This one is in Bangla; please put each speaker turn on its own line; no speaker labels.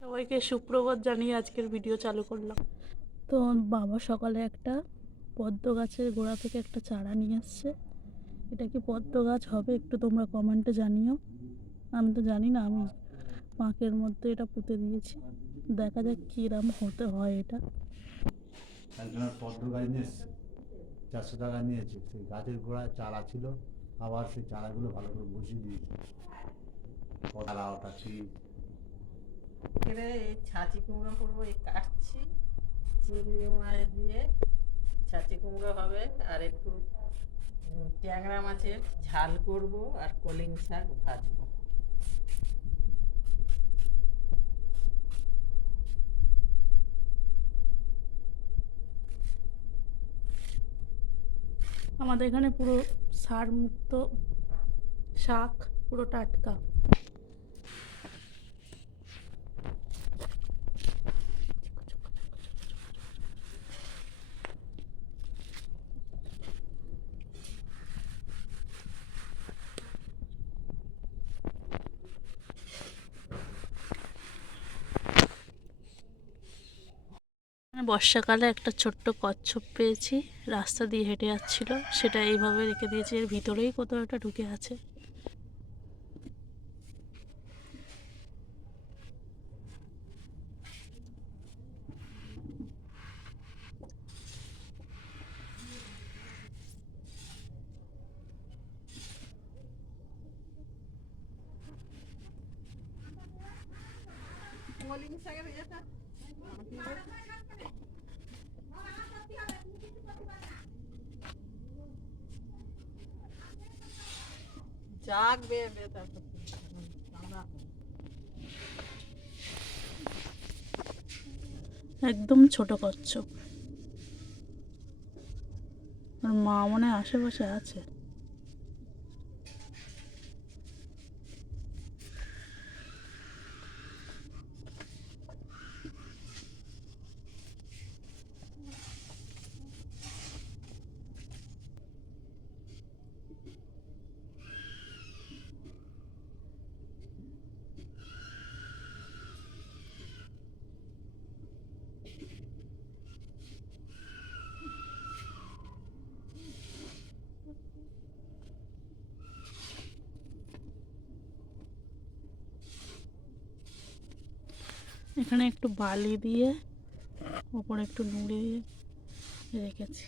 সবাইকে সুপ্রভাত জানিয়ে আজকের ভিডিও চালু করলাম। তো বাবা সকালে একটা পদ্ম গাছের গোড়া থেকে একটা চারা নিয়ে এসছে এটা কি পদ্ম গাছ হবে একটু তোমরা কমেন্টে জানিও। আমি তো জানি না আমি পাঁকের মধ্যে এটা পুঁতে দিয়েছি। দেখা যাক কীরম হতে হয় এটা।
একজনের পদ্ম গাছ নিয়ে চারশো টাকা নিয়েছে। সেই গাছের গোড়ায় চারা ছিল আবার সেই চারাগুলো ভালো করে বসিয়ে দিয়েছে। চারা ওটা
এখানে এই ছাঁচি কুমড়ো করব, এই কাটছি। চিংড়ি মাছ দিয়ে ছাঁচি কুমড়ো হবে, আর একটু ট্যাংরা মাছের ঝাল করব, আর কলিং শাক ভাজবো।
আমাদের এখানে পুরো সার মুক্ত শাক, পুরো টাটকা। বর্ষাকালে একটা ছোট্ট কচ্ছপ পেয়েছি, রাস্তা দিয়ে হেঁটে যাচ্ছিল, সেটা এইভাবে রেখে দিয়েছি, এর ভিতরেই কোথাও একটা ঢুকে আছে। একদম ছোট কচ্ছপ। আর মা মনে আশেপাশে আছে। এখানে একটু বালি দিয়ে ওপরে একটু নুড়ে রেখেছি।